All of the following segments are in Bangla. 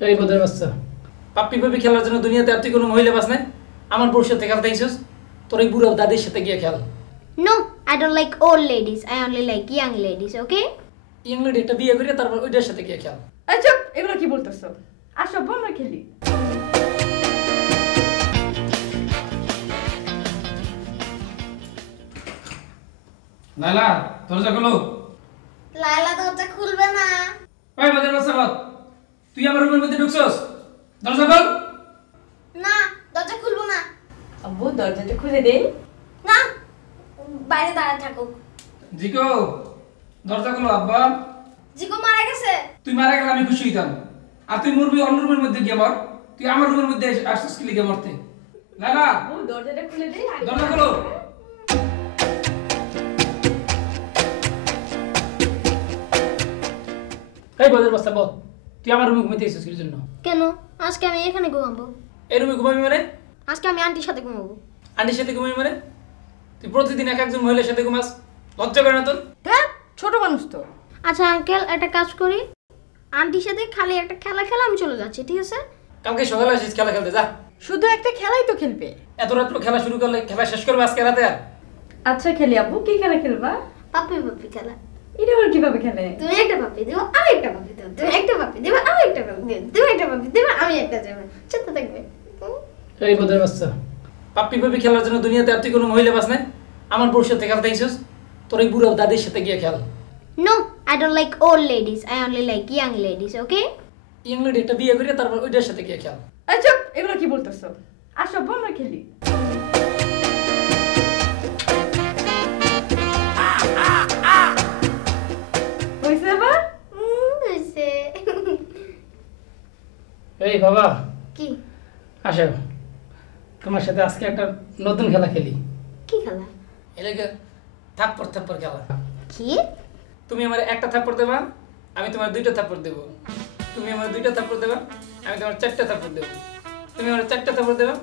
এই বোধের বাচ্চা পাপ্পি পাপি খেলার জন্য দুনিয়াতে আর তুই কোনো মহিলা বাস নাই। আমার বউর সাথে খেলতে আইছিস, তোর এই বুড়ো দাদির সাথে গিয়ে খেল। No, I don't like old ladies. I only like young ladies, okay? Young lady একটা বিয়ে করে তারপর ওইটার সাথে গিয়ে খেল। আচ্ছা এগুলো কি বলতেছো? আসো আমরা খেলি। লাইলা দরজা খোলো। লাইলা দরজা খুলবে না। ওই বোধের বাচ্চা বাদ, তুই আমার রুমের মধ্যে ঢুকছস, দরজা খোল। না, দরজা খুলবো না। আব্বু দরজাটা খুলে দেই। না, বাইরে দাঁড়ায় থাকো। জিকো দরজা খোলো। আব্বা জিকো মারা গেছে। তুই মারা গেলে আমি খুশি হইতাম, আর তুই মরবি অন্য রুমের মধ্যে গিয়ে মর। তুই আমার রুমের মধ্যে আসছিস কি লিগে মরতে? লাইলা আব্বু দরজাটা খুলে দেই। দরজা খোলো। এই বোধের বাচ্চা বল, তুই আমার রুমে ঘুমাইতে এসেছিস কির জন্য? কেন? আজকে আমি এখানে ঘুমাবো। এই রুমে ঘুমাবি মানে? আজকে আমি আন্টির সাথে ঘুমাবো। আন্টির সাথে ঘুমাবি মানে? তুই প্রতিদিন এক একজন মহিলার সাথে ঘুমাস, লজ্জা করে না তোর? হ্যাঁ ছোট মানুষ তো। আচ্ছা আঙ্কেল, একটা কাজ করি, আন্টির সাথে খালি একটা খেলা খেলা আমি চলে যাচ্ছি, ঠিক আছে? কালকে সকালে আসিস খেলা খেলতে, যা। শুধু একটা খেলাই তো খেলবে। এত রাত্র খেলা শুরু করলে খেলা শেষ করবে আজকে রাতে? আর আচ্ছা খেলি আব্বু, কি খেলা খেলবা? পাপ্পি পাপ্পি খেলা। এটা আবার কিভাবে খেলে? তুমি একটা পাপ্পি দেবো, আমি একটা পাপ্পি দেবো। তুমি একটা পাপ্পি দেবো, আমি একটা পাপ্পি দেবো। তুমি একটা পাপ্পি দেবো, আমি একটা দেবো। চেতে থাকবে। এই বোধের বাচ্চা পাপ্পি পাপি খেলার জন্য দুনিয়াতে আর তুই কোনো মহিলা বাস নাই। আমার বউর সাথে খেলতে আইছিস, তোর এই বুড়ো দাদির সাথে গিয়ে খেল। No, I don't like old ladies. I only like young ladies, okay? Young lady একটা বিয়ে করে তারপর ওইটার সাথে গিয়ে খেল। আচ্ছা এগুলো কি বলতেছো? আসো আমরা খেলি। হইছে এবার? হইছে। এই বাবা কি? আসো, তোমার সাথে আজকে একটা নতুন খেলা খেলি। কি খেলা? এলাকা থাপ্পড় থাপ্পড় খেলা। কি? তুমি আমার একটা থাপ্পড় দেবা, আমি তোমার দুইটা থাপ্পড় দেবো। তুমি আমার দুইটা থাপ্পড় দেবা, আমি তোমার চারটা থাপ্পড় দেবো। তুমি আমার চারটা থাপ্পড় দেবা,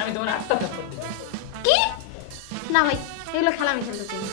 আমি তোমার আটটা থাপ্পড় দেবো। কি? না ভাই, এগুলো খেলা আমি খেলতে চাই না।